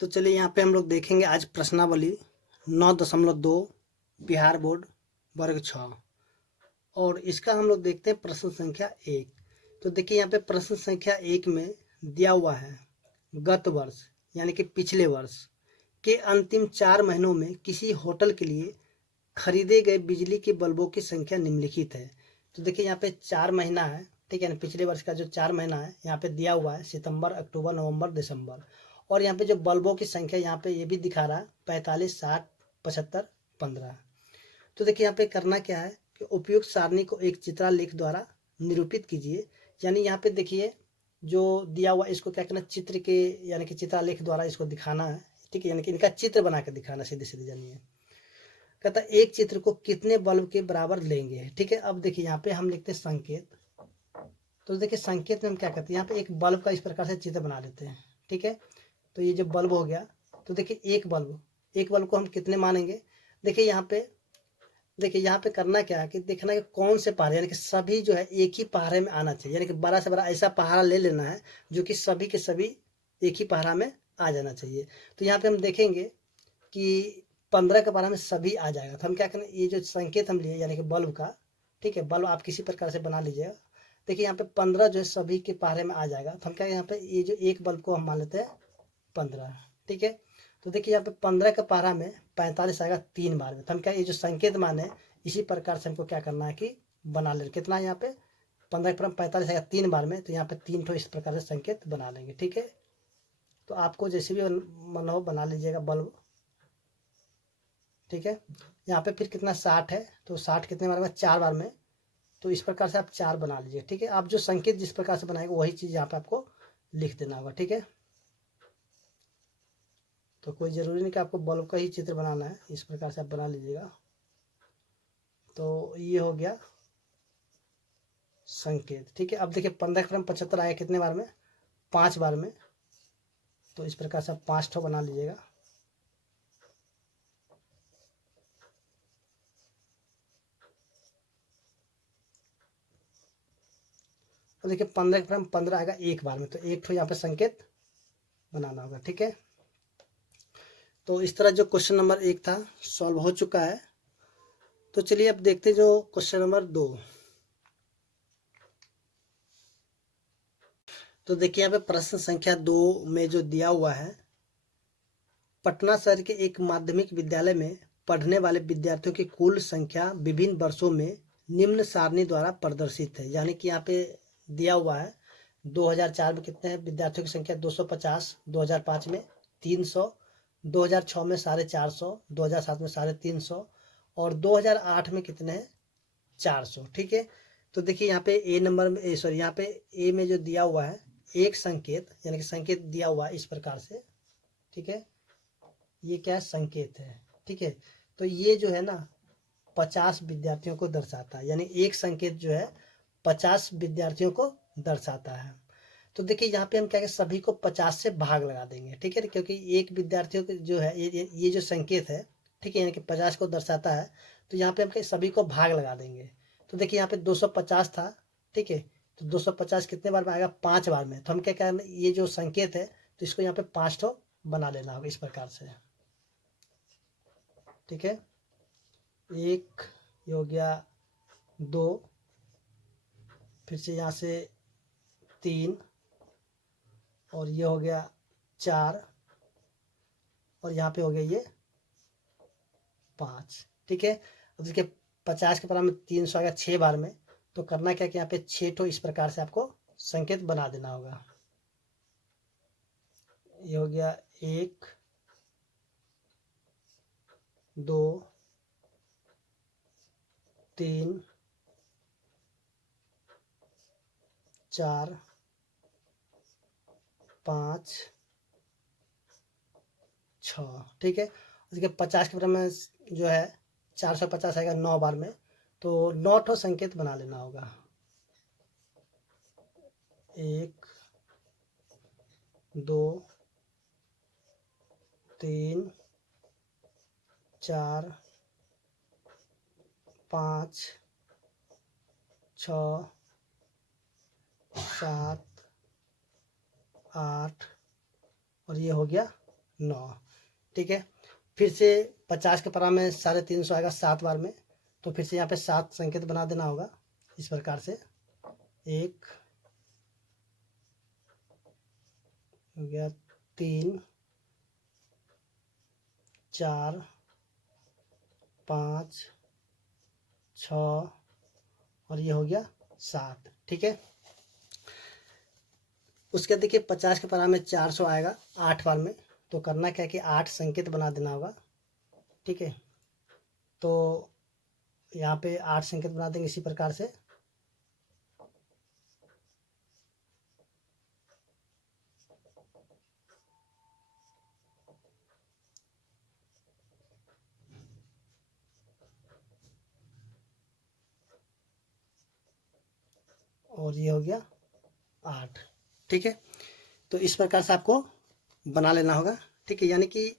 तो चलिए यहाँ पे हम लोग देखेंगे आज प्रश्नावली 9.2 बिहार बोर्ड वर्ग 6 और इसका हम लोग देखते हैं प्रश्न संख्या 1। तो देखिए यहाँ पे प्रश्न संख्या 1 में दिया हुआ है गत वर्ष यानी कि पिछले वर्ष के अंतिम 4 महीनों में किसी होटल के लिए खरीदे गए बिजली के बल्बों की संख्या निम्नलिखित है। तो देखिए यहाँ पे 4 महीना है, ठीक है ना। पिछले वर्ष का जो 4 महीना है यहाँ पे दिया हुआ है सितंबर, अक्टूबर, नवंबर, दिसंबर। और यहाँ पे जो बल्बों की संख्या यहाँ पे ये भी दिखा रहा है 45, 60, 75, 15। तो देखिए यहाँ पे करना क्या है कि उपयुक्त सारणी को एक चित्रालेख द्वारा निरूपित कीजिए। यानी यहाँ पे देखिए जो दिया हुआ इसको क्या करना, चित्र के यानी कि चित्रालेख द्वारा इसको दिखाना है, ठीक है। यानी कि इनका चित्र बना के दिखाना, सीधे सीधे जानिए। कहता एक चित्र को कितने बल्ब के बराबर लेंगे, ठीक है। अब देखिए यहाँ पे हम लिखते हैं संकेत। तो देखिए संकेत में हम क्या करते हैं, यहाँ पे एक बल्ब का इस प्रकार से चित्र बना लेते हैं, ठीक है। तो ये जो बल्ब हो गया, तो देखिए एक बल्ब को हम कितने मानेंगे। देखिए यहाँ पे करना क्या है कि देखना है कि कौन से पहाड़े, यानी कि सभी जो है एक ही पहाड़े में आना चाहिए। यानी कि बड़ा से बड़ा ऐसा पहाड़ा ले लेना है जो कि सभी के सभी एक ही पहाड़ा में आ जाना चाहिए। तो यहाँ पे हम देखेंगे कि 15 के पहाड़ा में सभी आ जाएगा। तो हम क्या करें, ये जो संकेत हम लिए यानी कि बल्ब का, ठीक है, बल्ब आप किसी प्रकार से बना लीजिएगा। देखिए यहाँ पे 15 जो है सभी के पहाड़े में आ जाएगा। तो हम क्या यहाँ पे ये जो एक बल्ब को हम मान लेते हैं 15, ठीक है। तो देखिए यहाँ पे 15 का पहाड़ा में 45 आएगा 3 बार में। तो हम क्या ये जो संकेत माने इसी प्रकार से हमको क्या करना है कि बना लें। कितना है यहाँ पे 15 के 45 आएगा 3 बार में, तो यहाँ पे 3 ठो इस प्रकार से संकेत बना लेंगे, ठीक है। तो आपको जैसे भी मन हो बना लीजिएगा बल्ब, ठीक है। यहाँ पे फिर कितना 60 है, तो 60 कितने बार में, 4 बार में। तो इस प्रकार से आप 4 बना लीजिए, ठीक है। आप जो संकेत जिस प्रकार से बनाएंगे वही चीज़ यहाँ पे आपको लिख देना होगा, ठीक है। तो कोई ज़रूरी नहीं कि आपको बल्ब का ही चित्र बनाना है, इस प्रकार से आप बना लीजिएगा। तो ये हो गया संकेत, ठीक है। अब देखिए 15 के 75 आया कितने बार में, 5 बार में। तो इस प्रकार से आप 5 ठो बना लीजिएगा। और देखिए 15 के 15 आएगा 1 बार में, तो 1 ठो यहाँ पे संकेत बनाना होगा, ठीक है। तो इस तरह जो क्वेश्चन नंबर 1 था सॉल्व हो चुका है। तो चलिए अब देखते हैं जो क्वेश्चन नंबर 2। तो देखिए यहाँ पे प्रश्न संख्या 2 में जो दिया हुआ है, पटना शहर के एक माध्यमिक विद्यालय में पढ़ने वाले विद्यार्थियों की कुल संख्या विभिन्न वर्षों में निम्न सारणी द्वारा प्रदर्शित है। यानी कि यहाँ पे दिया हुआ है 2004 में कितने हैं विद्यार्थियों की संख्या, 250, 2005 में 300, 2006 में 450, 2007 में 350 और 2008 में कितने हैं 400, ठीक है। तो देखिए यहाँ पे ए नंबर में सॉरी यहाँ पे ए में जो दिया हुआ है एक संकेत, यानी कि संकेत दिया हुआ है इस प्रकार से, ठीक है। ये क्या है, संकेत है, ठीक है। तो ये जो है ना 50 विद्यार्थियों को दर्शाता है, यानी एक संकेत जो है 50 विद्यार्थियों को दर्शाता है। तो देखिए यहाँ पे हम क्या करें, सभी को 50 से भाग लगा देंगे, ठीक है। क्योंकि एक विद्यार्थियों को जो है ये जो संकेत है, ठीक है, यानी कि 50 को दर्शाता है। तो यहाँ पे हम सभी को भाग लगा देंगे। तो देखिए यहाँ पे 250 था, ठीक है। तो 250 कितने बार में आएगा, 5 बार में। तो हम क्या करें, ये जो संकेत है तो इसको यहाँ पे 5 ठो बना लेना होगा इस प्रकार से, ठीक है। 1 ये हो गया, 2, फिर से यहाँ से 3 और ये हो गया 4 और यहाँ पे हो गया ये 5, ठीक है। अब देखिए 50 के बराबर में 300 आ गया 6 बार में। तो करना क्या कि यहाँ पे 6 ठो इस प्रकार से आपको संकेत बना देना होगा। ये हो गया 1, 2, 3, 4, 5, 6, ठीक है। देखिए 50 के बराबर में जो है 450 आएगा 9 बार में। तो 9 ठो संकेत बना लेना होगा। 1, 2, 3, 4, 5, 6, 7, 8 और ये हो गया 9। ठीक है, फिर से 50 के परा में 350 आएगा 7 बार में, तो फिर से यहाँ पे 7 संकेत बना देना होगा इस प्रकार से। 1 हो गया, 3, 4, 5, 6 और ये हो गया 7। ठीक है, उसके देखिए 50 के परा में 400 आएगा 8 बार में, तो करना क्या है कि 8 संकेत बना देना होगा। ठीक है, तो यहाँ पे 8 संकेत बना देंगे इसी प्रकार से। और ये हो गया 8। ठीक है, तो इस प्रकार से आपको बना लेना होगा। ठीक है, यानी कि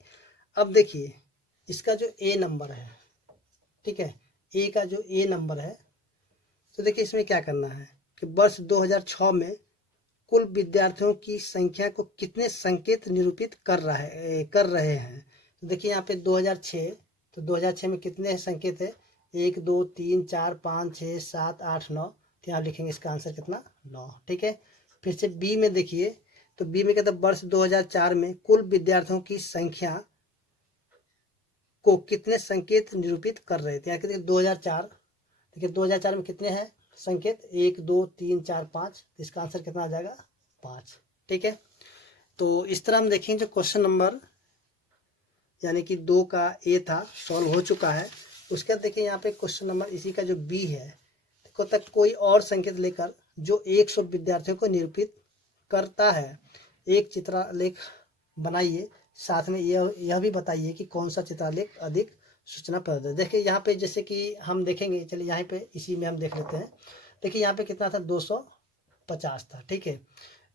अब देखिए इसका जो ए नंबर है, ठीक है, ए का जो ए नंबर है, तो देखिए इसमें क्या करना है कि वर्ष 2006 में कुल विद्यार्थियों की संख्या को कितने संकेत निरूपित कर रहे हैं। तो देखिए यहाँ पे 2006, तो 2006 में कितने संकेत है, 1 2 3 4 5 6 7 8 9, तो यहाँ लिखेंगे इसका आंसर कितना, 9। ठीक है, फिर से बी में देखिए, तो बी में कहते हैं वर्ष 2004 में कुल विद्यार्थियों की संख्या को कितने संकेत निरूपित कर रहे थे। यहाँ कहते 2004, देखिए 2004 में कितने हैं संकेत, 1 2 3 4 5, तो इसका आंसर कितना आ जाएगा, 5। ठीक है, तो इस तरह हम देखेंगे जो क्वेश्चन नंबर यानी कि 2 का ए था सॉल्व हो चुका है। उसके बाद देखिए यहाँ पे क्वेश्चन नंबर इसी का जो बी है, देखो तक कोई और संकेत लेकर जो 100 विद्यार्थियों को निरूपित करता है, एक चित्रलेख बनाइए, साथ में यह भी बताइए कि कौन सा चित्रलेख अधिक सूचनाप्रद है। देखिए यहाँ पे जैसे कि हम देखेंगे, चलिए यहाँ पे इसी में हम देख लेते हैं। देखिए यहाँ पे कितना था, 250 था। ठीक है,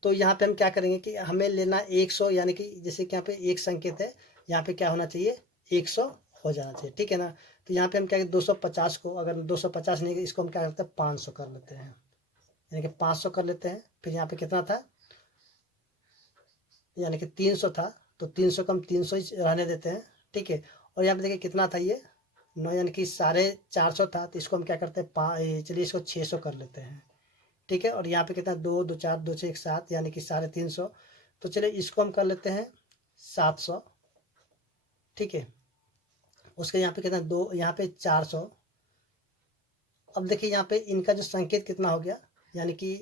तो यहाँ पे हम क्या करेंगे कि हमें लेना 100, यानी कि जैसे कि यहाँ पे एक संकेत है, यहाँ पे क्या होना चाहिए, 100 हो जाना चाहिए। ठीक है ना, तो यहाँ पे हम क्या 250 को, अगर 250 नहीं, इसको हम क्या करते हैं 500 कर लेते हैं, यानी कि 500 कर लेते हैं। फिर यहाँ पे कितना था, यानी कि 300 था, तो 300 कम 300 ही रहने देते हैं। ठीक है, और यहाँ पे देखिए कितना था, ये 9, यानी कि 450 था, तो इसको हम क्या करते हैं, चलिए इसको 600 कर लेते हैं। ठीक है, और यहाँ पे कितना 2 2 4 2 6 1 7, यानी कि 350, तो चलिए इसको हम कर लेते हैं 700। ठीक है, उसके यहाँ पे कितना 2, यहाँ पे 400। अब देखिए यहाँ पे इनका जो संकेत कितना हो गया, यानी कि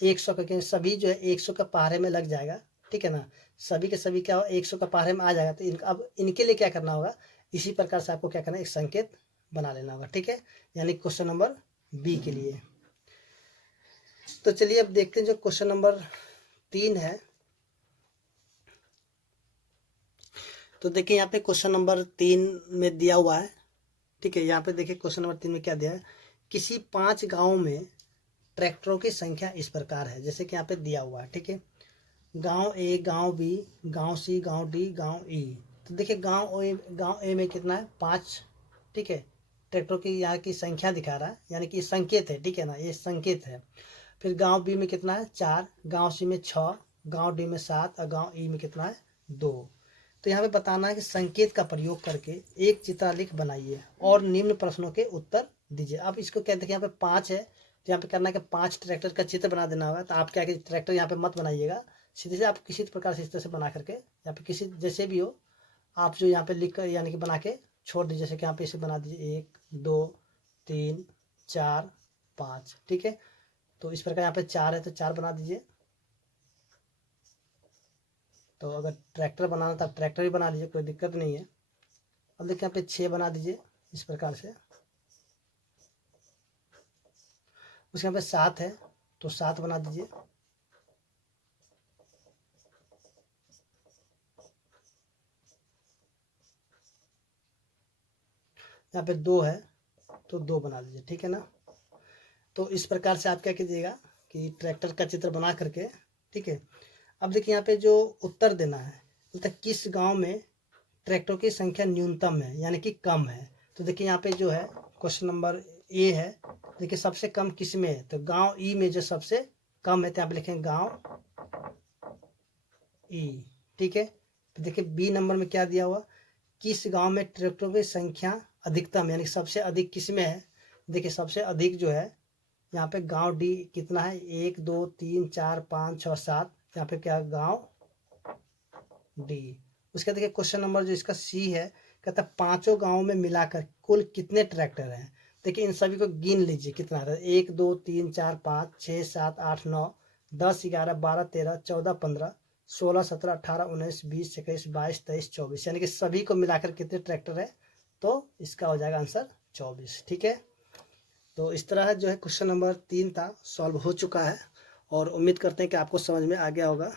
100 का, सभी जो है 100 का पहाड़े में लग जाएगा। ठीक है ना, सभी के सभी क्या हो 100 का पहाड़े में आ जाएगा, तो इनका अब इनके लिए क्या करना होगा, इसी प्रकार से आपको क्या करना है, एक संकेत बना लेना होगा। ठीक है, यानी क्वेश्चन नंबर बी के लिए। तो चलिए अब देखते हैं जो क्वेश्चन नंबर 3 है। तो देखिए यहाँ पे क्वेश्चन नंबर 3 में दिया हुआ है। ठीक है, यहाँ पे देखिए क्वेश्चन नंबर 3 में क्या दिया है, किसी 5 गाँव में ट्रैक्टरों की संख्या इस प्रकार है, जैसे कि यहाँ पे दिया हुआ है। ठीक है, गांव ए, गांव बी, गांव सी, गांव डी, गांव ई। तो देखिए गांव ए में कितना है, 5। ठीक है, ट्रैक्टरों की यहाँ की संख्या दिखा रहा है, यानी कि संकेत है। ठीक है ना, ये संकेत है। फिर गांव बी में कितना है, 4, गांव सी में 6, गांव डी में 7 और गांव ई में कितना है, 2। तो यहाँ पे बताना है कि संकेत का प्रयोग करके एक चित्रलेख बनाइए और निम्न प्रश्नों के उत्तर दीजिए। अब इसको क्या देखिए, यहाँ पे 5 है, तो यहाँ पे करना है कि 5 ट्रैक्टर का चित्र बना देना होगा। तो आप क्या ट्रैक्टर यहाँ पे मत बनाइएगा, सीधे से आप किसी प्रकार से इस तरह से बना करके, या फिर किसी जैसे भी हो आप जो यहाँ पे लिख कर यानी कि बना के छोड़ दीजिए। जैसे कि यहाँ पे इसे बना दीजिए 1 2 3 4 5। ठीक है, तो इस प्रकार यहाँ पे 4 है, तो 4 बना दीजिए। तो अगर ट्रैक्टर बनाना था ट्रैक्टर भी बना लीजिए, कोई दिक्कत नहीं है। अब देखिए यहाँ पे 6 बना दीजिए इस प्रकार से। उसके यहाँ पे 7 है, तो 7 बना दीजिए। यहाँ पे 2 है, तो 2 बना दीजिए। ठीक है ना, तो इस प्रकार से आप क्या कीजिएगा कि ट्रैक्टर का चित्र बना करके। ठीक है, अब देखिए यहाँ पे जो उत्तर देना है, मतलब किस गांव में ट्रैक्टरों की संख्या न्यूनतम है, यानी कि कम है। तो देखिए यहाँ पे जो है क्वेश्चन नंबर ए है, देखिए सबसे कम किस में है, तो गांव ई में जो सबसे कम है, तो यहाँ पे लिखेंगे गांव ई। ठीक है, तो देखिए बी नंबर में क्या दिया हुआ, किस गांव में ट्रैक्टरों की संख्या अधिकतम, यानी सबसे अधिक किस में है। देखिए सबसे अधिक जो है यहाँ पे गांव डी कितना है, 1 2 3 4 5 6 7, यहाँ पे क्या गांव डी। उसका देखिए क्वेश्चन नंबर जो इसका सी है, कहता है पांचों गांवों में मिलाकर कुल कितने ट्रैक्टर हैं। देखिए इन सभी को गिन लीजिए कितना है, 1 2 3 4 5 6 7 8 9 10 11 12 13 14 15 16 17 18 19 20 21 22 23 24, यानी कि सभी को मिलाकर कितने ट्रैक्टर है, तो इसका हो जाएगा आंसर 24। ठीक है, तो इस तरह जो है क्वेश्चन नंबर 3 था, सॉल्व हो चुका है और उम्मीद करते हैं कि आपको समझ में आ गया होगा।